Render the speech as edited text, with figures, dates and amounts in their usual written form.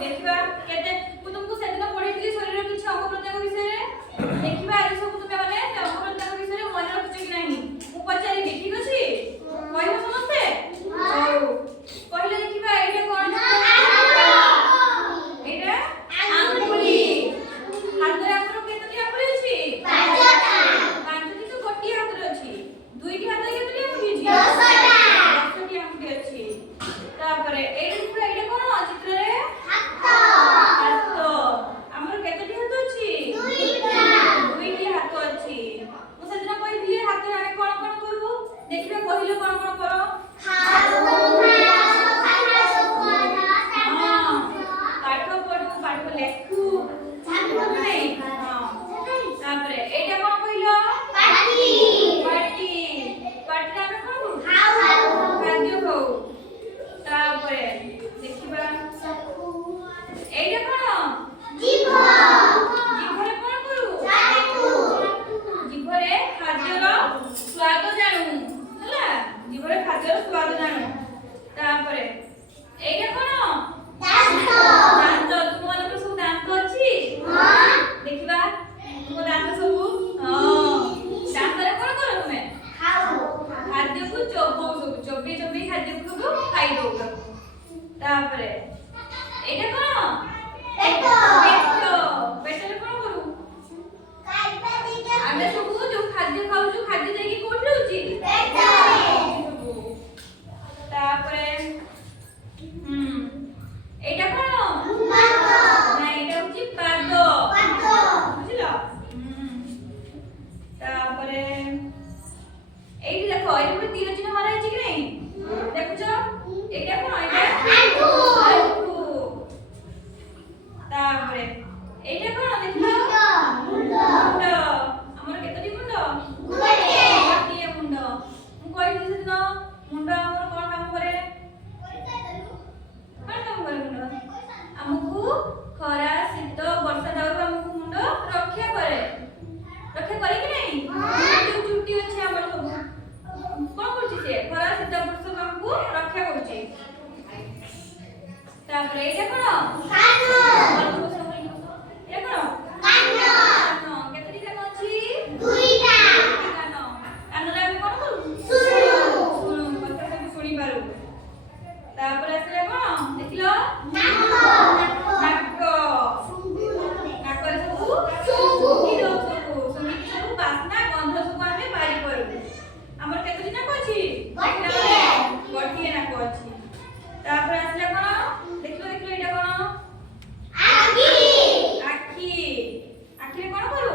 देखिबा केते मु तुमको सेदिन पढितली शरीर किछ अंग प्रत्यंग विषय रे देखिबा ए सब तुमे माने अंग प्रत्यंग विषय रे मन रखछ कि नाही मु पचारिबी ठीक अछि कहबो समझते हां पहिले देखिबा एटा कोन एटा आंगुली हातरे हमरो केतटी आंगुली अछि पांचटी तो गोटी हातरे अछि दुईटी हातरे केतटी आंगुली अछि 10टी आंगुली अछि तापरे एटा पूरा एटा कोन चित्र रे हात हमरो केतटी हात अछि दुईटी हात अछि मु सेदिन कहितली हात रे कोन कोन करू देखिबे कहिलो कोन कोन करो पाठ लेखु नहीं हां तापरे एटा कोन कहिलो पाटी पाटी हम कोन खाद्य खाऊ तापरे देखिबा एटा कोन जीभ जीभरे कोन करू जीभरे खाद्यर स्वाद जानू हला जीभरे खाद्यर स्वाद जानू तापरे एटा कोन दांत तुमन सब दांत अछि हां देखिबा तुम दांत सब हां दांत रे कोन करो तुमे खाओ खाद्य को चोबो सब चोबी चोबी खाद्य को खाई दो तापरे एटा कोन पेट पेट रे कोन करू आमे सब जो खाद्य खाऊ जो खाद्य जाई की कोठ रहउची पेट तापरे एटा कोन ना एटा होची पाद बुझिलो तापरे एठी देखो एठी पुरा तीर चिन्ह मारा है कि नहीं देखुछो एटा कोन एटा आंठू तापरे एटा कोन देखिलो मुंड हमर केतटी मुंड गोटिए मुंड मु कहि दिस न मुंड हमर कोन काम करे कोन काम करे मुंड हमकु खरा शीत वर्षा दाउर हमकु मुंड रक्षा करे कि नहीं जो चुट्टी अछि हमर सब कोन करछि से खरा शीत वर्षा हमकु रक्षा करछि तापर एटा कोन कान एटा कोन कान केतरी कान अछि दुईटा कान रे हम कोन करू सुनु କଥା सब सुनी पारू तापर आसे कोन देखिलो नाक नाक रे सब सुंगी दो सब सुंगी सब बासना गंध सब आमे बारी करू हमर केतरी नाक अछि गोटिए नाक अछि तापर आसे कोन देखिलो एटा कोन आखी आखी आखी रे कोन करू